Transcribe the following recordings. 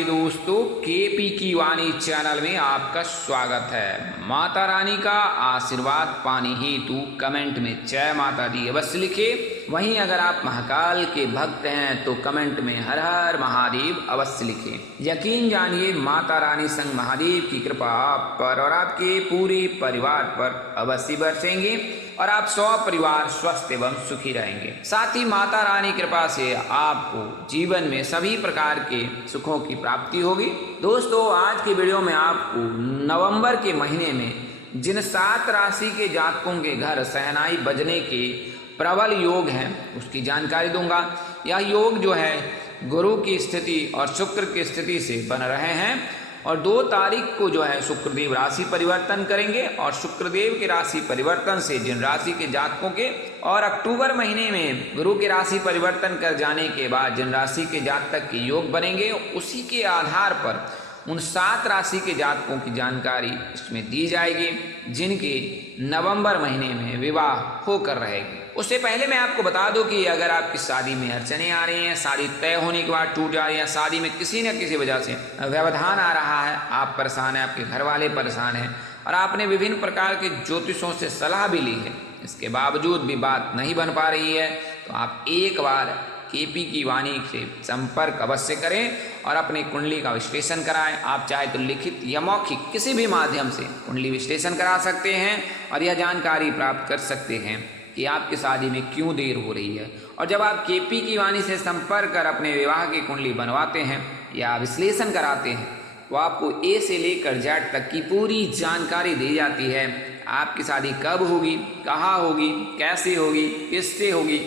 नमस्ते दोस्तों, केपी की वाणी चैनल में आपका स्वागत है। माता रानी का आशीर्वाद पाने हेतु कमेंट में जय माता दी अवश्य लिखे। वहीं अगर आप महाकाल के भक्त हैं तो कमेंट में हर हर महादेव अवश्य लिखें। यकीन जानिए माता रानी संग महादेव की कृपा आप पर और आपके पूरे परिवार पर अवश्य बरसेंगे और आप 100 परिवार स्वस्थ एवं सुखी रहेंगे। साथ ही माता रानी कृपा से आपको जीवन में सभी प्रकार के सुखों की प्राप्ति होगी। दोस्तों, आज की वीडियो में आपको नवंबर के महीने में जिन 7 राशि के जातकों के घर शहनाई बजने के प्रबल योग हैं उसकी जानकारी दूंगा। यह योग जो है गुरु की स्थिति और शुक्र की स्थिति से बन रहे हैं और 2 तारीख को जो है शुक्रदेव राशि परिवर्तन करेंगे और शुक्रदेव के राशि परिवर्तन से जिन राशि के जातकों के और अक्टूबर महीने में गुरु की राशि परिवर्तन कर जाने के बाद जिन राशि के जातक के योग बनेंगे उसी के आधार पर उन 7 राशि के जातकों की जानकारी इसमें दी जाएगी जिनके नवंबर महीने में विवाह होकर रहेगी। उससे पहले मैं आपको बता दूं कि अगर आपकी शादी में अड़चनें आ रही हैं, शादी तय होने के बाद टूट जा रही है, शादी में किसी न किसी वजह से व्यवधान आ रहा है, आप परेशान हैं, आपके घर वाले परेशान हैं और आपने विभिन्न प्रकार के ज्योतिषों से सलाह भी ली है, इसके बावजूद भी बात नहीं बन पा रही है, तो आप एक बार केपी की वाणी से संपर्क अवश्य करें और अपनी कुंडली का विश्लेषण कराएं। आप चाहे तो लिखित या मौखिक किसी भी माध्यम से कुंडली विश्लेषण करा सकते हैं और यह जानकारी प्राप्त कर सकते हैं कि आपकी शादी में क्यों देर हो रही है। और जब आप केपी की वाणी से संपर्क कर अपने विवाह की कुंडली बनवाते हैं या विश्लेषण कराते हैं तो आपको ए से लेकर जेड तक की पूरी जानकारी दी जाती है। आपकी शादी कब होगी, कहाँ होगी, कैसे होगी, किससे होगी,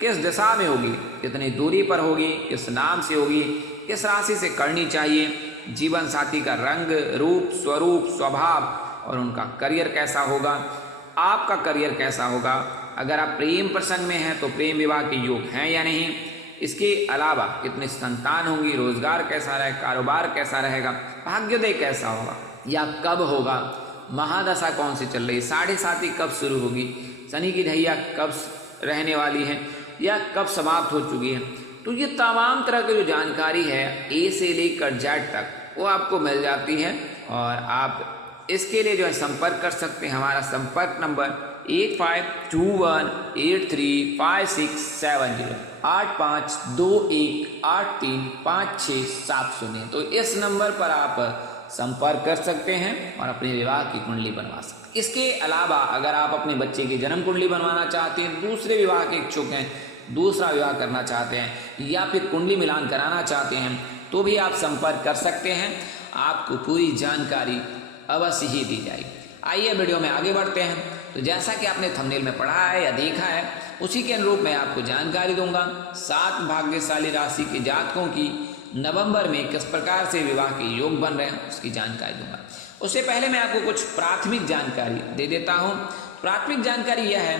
किस दिशा में होगी, कितनी दूरी पर होगी, किस नाम से होगी, किस राशि से करनी चाहिए, जीवन साथी का रंग, रूप, स्वरूप, स्वभाव और उनका करियर कैसा होगा, आपका करियर कैसा होगा, अगर आप प्रेम प्रसंग में हैं तो प्रेम विवाह के योग हैं या नहीं, इसके अलावा कितनी संतान होंगी, रोजगार कैसा रहेगा, कारोबार कैसा रहेगा, भाग्योदय कैसा होगा या कब होगा, महादशा कौन सी चल रही, 7.5 कब शुरू होगी, शनि की ढैया कब रहने वाली है या कब समाप्त हो चुकी है। तो ये तमाम तरह की जो जानकारी है ए से लेकर जेड तक वो आपको मिल जाती है और आप इसके लिए जो है संपर्क कर सकते हैं। हमारा संपर्क नंबर 8521835670 8521835670। तो इस नंबर पर आप संपर्क कर सकते हैं और अपने विवाह की कुंडली बनवा सकते हैं। इसके अलावा अगर आप अपने बच्चे की जन्म कुंडली बनवाना चाहते हैं, दूसरे विवाह के इच्छुक हैं, दूसरा विवाह करना चाहते हैं या फिर कुंडली मिलान कराना चाहते हैं तो भी आप संपर्क कर सकते हैं। आपको पूरी जानकारी अवश्य ही दी जाएगी। आइए वीडियो में आगे बढ़ते हैं। तो जैसा कि आपने थंबनेल में पढ़ा है या देखा है उसी के अनुरूप मैं आपको जानकारी दूंगा 7 भाग्यशाली राशि के जातकों की नवंबर में किस प्रकार से विवाह के योग बन रहे हैं उसकी जानकारी दूंगा। उससे पहले मैं आपको कुछ प्राथमिक जानकारी दे देता हूं। प्राथमिक जानकारी यह है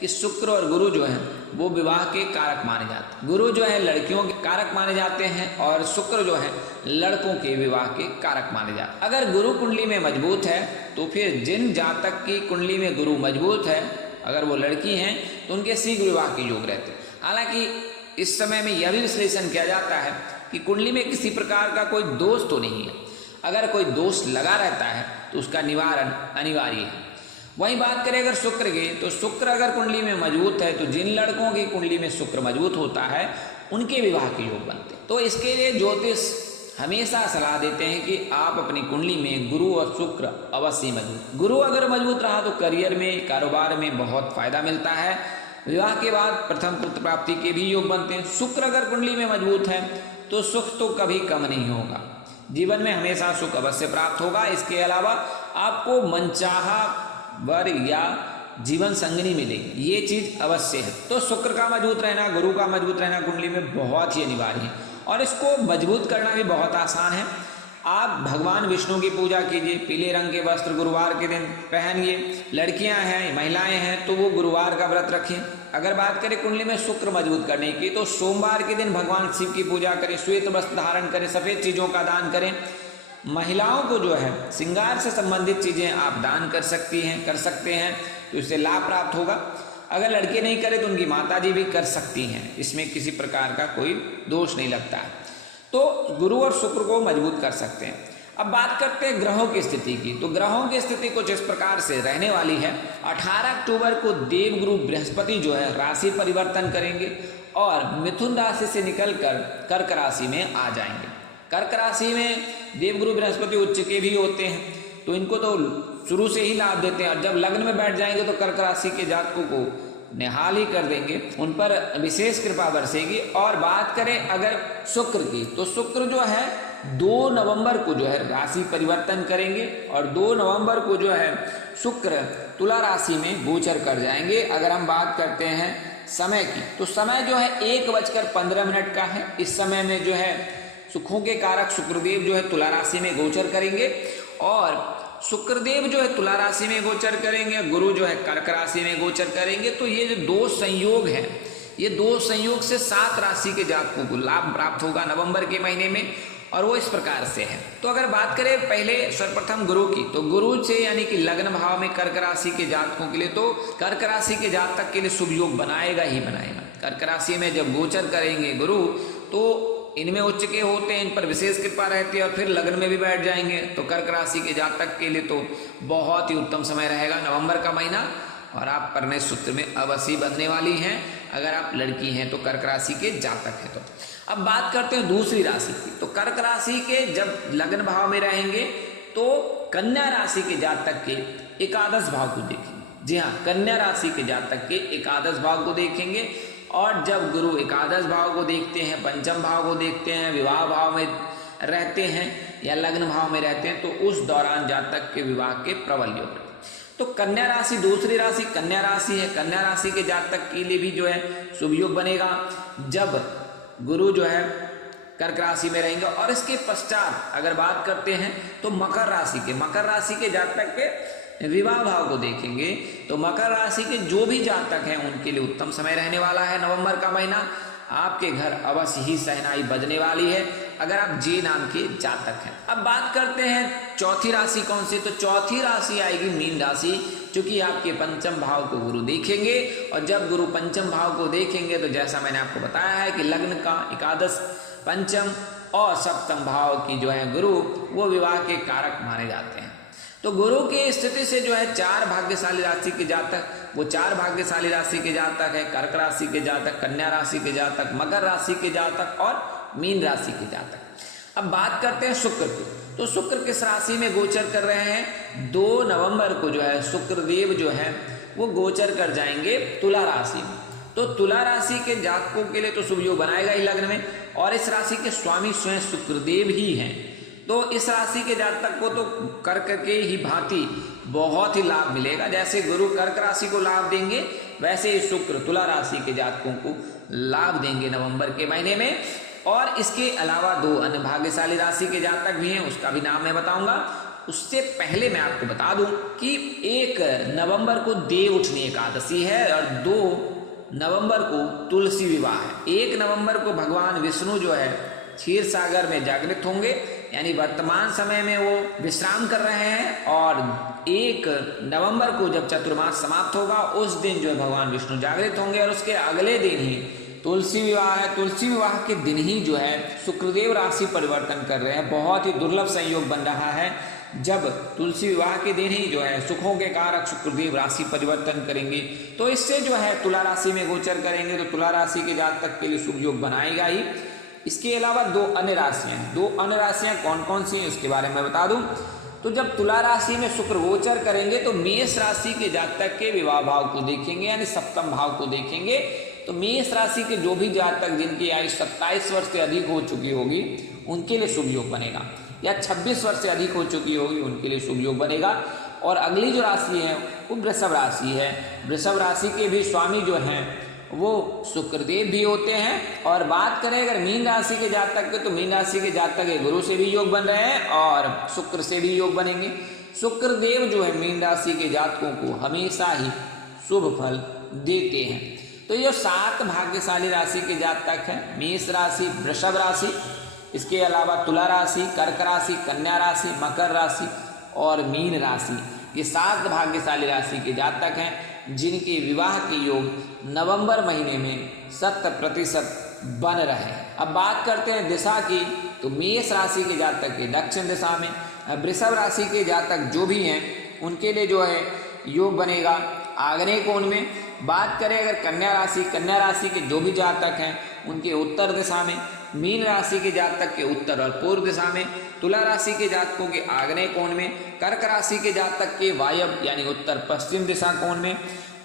कि शुक्र और गुरु जो है वो विवाह के कारक माने जाते हैं। गुरु जो है लड़कियों के कारक माने जाते हैं और शुक्र जो है लड़कों के विवाह के कारक माने जाते हैं। अगर गुरु कुंडली में मजबूत है तो फिर जिन जातक की कुंडली में गुरु मजबूत है, अगर वो लड़की हैं तो उनके शीघ्र विवाह के योग रहते हैं। हालांकि इस समय में यह भी विश्लेषण किया जाता है कि कुंडली में किसी प्रकार का कोई दोष तो नहीं है। अगर कोई दोष लगा रहता है तो उसका निवारण अनिवार्य है। वहीं बात करें अगर शुक्र की, तो शुक्र अगर कुंडली में मजबूत है तो जिन लड़कों की कुंडली में शुक्र मजबूत होता है उनके विवाह के योग बनते हैं। तो इसके लिए ज्योतिष हमेशा सलाह देते हैं कि आप अपनी कुंडली में गुरु और शुक्र अवश्य मजबूत। गुरु अगर मजबूत रहा तो करियर में, कारोबार में बहुत फायदा मिलता है। विवाह के बाद प्रथम पुत्र प्राप्ति के भी योग बनते हैं। शुक्र अगर कुंडली में मजबूत है तो सुख तो कभी कम नहीं होगा, जीवन में हमेशा सुख अवश्य प्राप्त होगा। इसके अलावा आपको मनचाहा वर या जीवन संगनी मिलेगी, ये चीज अवश्य है। तो शुक्र का मजबूत रहना, गुरु का मजबूत रहना कुंडली में बहुत ही अनिवार्य है और इसको मजबूत करना भी बहुत आसान है। आप भगवान विष्णु की पूजा कीजिए, पीले रंग के वस्त्र गुरुवार के दिन पहनिए। लड़कियां हैं, महिलाएं हैं तो वो गुरुवार का व्रत रखें। अगर बात करें कुंडली में शुक्र मजबूत करने की तो सोमवार के दिन भगवान शिव की पूजा करें, श्वेत वस्त्र धारण करें, सफेद चीजों का दान करें। महिलाओं को जो है श्रृंगार से संबंधित चीजें आप दान कर सकते हैं तो इससे लाभ प्राप्त होगा। अगर लड़के नहीं करे तो उनकी माताजी भी कर सकती हैं, इसमें किसी प्रकार का कोई दोष नहीं लगता है। तो गुरु और शुक्र को मजबूत कर सकते हैं। अब बात करते हैं ग्रहों की स्थिति की। तो ग्रहों की स्थिति कुछ इस प्रकार से रहने वाली है। 18 अक्टूबर को देवगुरु बृहस्पति जो है राशि परिवर्तन करेंगे और मिथुन राशि से निकलकर कर्क राशि में आ जाएंगे। कर्क राशि में देवगुरु बृहस्पति उच्च के भी होते हैं, तो इनको तो शुरू से ही लाभ देते हैं, और जब लग्न में बैठ जाएंगे तो कर्क राशि के जातकों को निहाल ही कर देंगे, उन पर विशेष कृपा बरसेगी। और बात करें अगर शुक्र की, तो शुक्र जो है 2 नवंबर को जो है राशि परिवर्तन करेंगे और 2 नवंबर को जो है शुक्र तुला राशि में गोचर कर जाएंगे। अगर हम बात करते हैं समय की, तो समय जो है 1:15 का है। इस समय में जो है सुखों के कारक शुक्रदेव जो है तुला राशि में गोचर करेंगे, और शुक्रदेव जो है तुला राशि में गोचर करेंगे, गुरु जो है कर्क राशि में गोचर करेंगे। तो ये जो 2 संयोग हैं, ये 2 संयोग से 7 राशि के जातकों को लाभ प्राप्त होगा नवंबर के महीने में, और वो इस प्रकार से है। तो अगर बात करें पहले सर्वप्रथम गुरु की, तो गुरु से यानी कि लग्न भाव में कर्क राशि के जातकों के लिए, तो कर्क राशि के जातक के लिए शुभ योग बनाएगा ही बनाएगा। कर्क राशि में जब गोचर करेंगे गुरु, तो इनमें उच्च के होते हैं, इन पर विशेष कृपा रहती है, और फिर लग्न में भी बैठ जाएंगे तो कर्क राशि के जातक के लिए तो बहुत ही उत्तम समय रहेगा नवंबर का महीना, और आप परिणय सूत्र में अवश्य बंधने वाली हैं अगर आप लड़की हैं तो कर्क राशि के जातक हैं। तो अब बात करते हैं दूसरी राशि की। तो कर्क राशि के जब लग्न भाव में रहेंगे तो कन्या राशि के जातक के एकादश भाव को देखेंगे। जी हाँ, कन्या राशि के जातक के एकादश भाव को देखेंगे, और जब गुरु एकादश भाव को देखते हैं, पंचम भाव को देखते हैं, विवाह भाव में रहते हैं या लग्न भाव में रहते हैं, तो उस दौरान जातक के विवाह के प्रबल योग रहते हैं। तो कन्या राशि, दूसरी राशि कन्या राशि है। कन्या राशि के जातक के लिए भी जो है शुभ योग बनेगा जब गुरु जो है कर्क राशि में रहेंगे। और इसके पश्चात अगर बात करते हैं तो मकर राशि के जातक के विवाह भाव को देखेंगे, तो मकर राशि के जो भी जातक हैं उनके लिए उत्तम समय रहने वाला है नवंबर का महीना। आपके घर अवश्य ही सहनाई बजने वाली है अगर आप जे नाम के जातक हैं। अब बात करते हैं चौथी राशि कौन सी, तो चौथी राशि आएगी मीन राशि, क्योंकि आपके पंचम भाव को गुरु देखेंगे, और जब गुरु पंचम भाव को देखेंगे तो जैसा मैंने आपको बताया है कि लग्न का एकादश, पंचम और सप्तम भाव की जो है गुरु वो विवाह के कारक माने जाते हैं। तो गुरु की स्थिति से जो है 4 भाग्यशाली राशि के जातक, वो 4 भाग्यशाली राशि के जातक है कर्क राशि के जातक, कन्या राशि के जातक, मकर राशि के जातक और मीन राशि के जातक। अब बात करते हैं शुक्र की। तो शुक्र किस राशि में गोचर कर रहे हैं, 2 नवंबर को जो है शुक्रदेव जो है वो गोचर कर जाएंगे तुला राशि में। तो तुला राशि के जातकों के लिए तो शुभ योग बनाएगा ही लग्न में, और इस राशि के स्वामी स्वयं शुक्रदेव ही हैं। तो इस राशि के जातक को तो कर्क के ही भांति बहुत ही लाभ मिलेगा। जैसे गुरु कर्क राशि को लाभ देंगे, वैसे ही शुक्र तुला राशि के जातकों को लाभ देंगे नवंबर के महीने में। और इसके अलावा 2 अन्य भाग्यशाली राशि के जातक भी हैं, उसका भी नाम मैं बताऊंगा। उससे पहले मैं आपको बता दूं कि 1 नवंबर को देव उठनी एकादशी है और 2 नवंबर को तुलसी विवाह है। 1 नवंबर को भगवान विष्णु जो है क्षीर सागर में जागृत होंगे, यानी वर्तमान समय में वो विश्राम कर रहे हैं, और 1 नवंबर को जब चतुर्मास समाप्त होगा उस दिन जो है भगवान विष्णु जागृत होंगे, और उसके अगले दिन ही तुलसी विवाह है। तुलसी विवाह के दिन ही जो है शुक्रदेव राशि परिवर्तन कर रहे हैं। बहुत ही दुर्लभ संयोग बन रहा है जब तुलसी विवाह के दिन ही जो है सुखों के कारक शुक्रदेव राशि परिवर्तन करेंगे। तो इससे जो है तुला राशि में गोचर करेंगे, तो तुला राशि के जातक के लिए शुभ योग बनाएगा ही। इसके अलावा 2 अन्य राशियां कौन कौन सी हैं उसके बारे में बता दूं। तो जब तुला राशि में शुक्र गोचर करेंगे तो मेष राशि के जातक के विवाह भाव को देखेंगे, यानी सप्तम भाव को देखेंगे। तो मेष राशि के जो भी जातक जिनकी आयु 27 वर्ष से अधिक हो चुकी होगी उनके लिए शुभ योग बनेगा, या 26 वर्ष से अधिक हो चुकी होगी उनके लिए शुभ योग बनेगा। और अगली जो राशि है वो वृषभ राशि है। वृषभ राशि के भी स्वामी जो हैं वो शुक्रदेव भी होते हैं। और बात करें अगर मीन राशि के जातक के, तो मीन राशि के जातक के गुरु से भी योग बन रहे हैं और शुक्र से भी योग बनेंगे। शुक्रदेव जो है मीन राशि के जातकों को हमेशा ही शुभ फल देते हैं। तो ये 7 भाग्यशाली राशि के जातक हैं, मेष राशि, वृषभ राशि, इसके अलावा तुला राशि, कर्क राशि, कन्या राशि, मकर राशि और मीन राशि। ये 7 भाग्यशाली राशि के जातक हैं जिनके विवाह के योग नवंबर महीने में 100% बन रहे। अब बात करते हैं दिशा की, तो मेष राशि के जातक के दक्षिण दिशा में, वृषभ राशि के जातक जो भी हैं उनके लिए जो है योग बनेगा आग्नेय कोण में। बात करें अगर कन्या राशि के जो भी जातक हैं उनके उत्तर दिशा में, मीन राशि के जातक के उत्तर और पूर्व दिशा में, तुला राशि के जातकों के आग्नेय कोण में, कर्क राशि के जातक के वायव्य यानी उत्तर पश्चिम दिशा कोण में।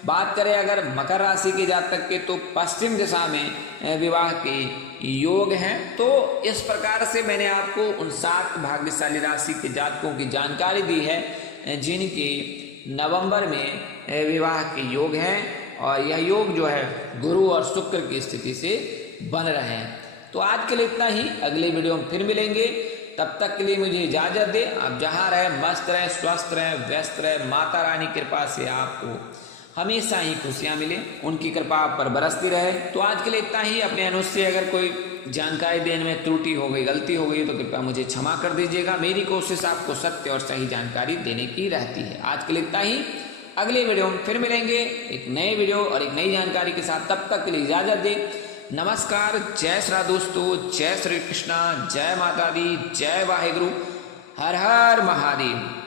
बात करें अगर मकर राशि के जातक के तो पश्चिम दिशा में विवाह के योग हैं। तो इस प्रकार से मैंने आपको उन 7 भाग्यशाली राशि के जातकों की जानकारी दी है जिनके नवंबर में विवाह के योग हैं, और यह योग जो है गुरु और शुक्र की स्थिति से बन रहे हैं। तो आज के लिए इतना ही, अगले वीडियो में फिर मिलेंगे। तब तक के लिए मुझे इजाजत दें। आप जहां रहें मस्त रहें, स्वस्थ रहें, व्यस्त रहें। माता रानी कृपा से आपको हमेशा ही खुशियां मिले, उनकी कृपा आप पर बरसती रहे। तो आज के लिए इतना ही। अपने अनुसार से अगर कोई जानकारी देने में त्रुटि हो गई, गलती हो गई तो कृपया मुझे क्षमा कर दीजिएगा। मेरी कोशिश आपको सत्य और सही जानकारी देने की रहती है। आज के लिए इतना ही, अगले वीडियो में फिर मिलेंगे एक नए वीडियो और एक नई जानकारी के साथ। तब तक के लिए इजाजत दें। नमस्कार, जय श्री राम दोस्तों, जय श्री कृष्णा, जय माता दी, जय वाहेगुरु, हर हर महादेव।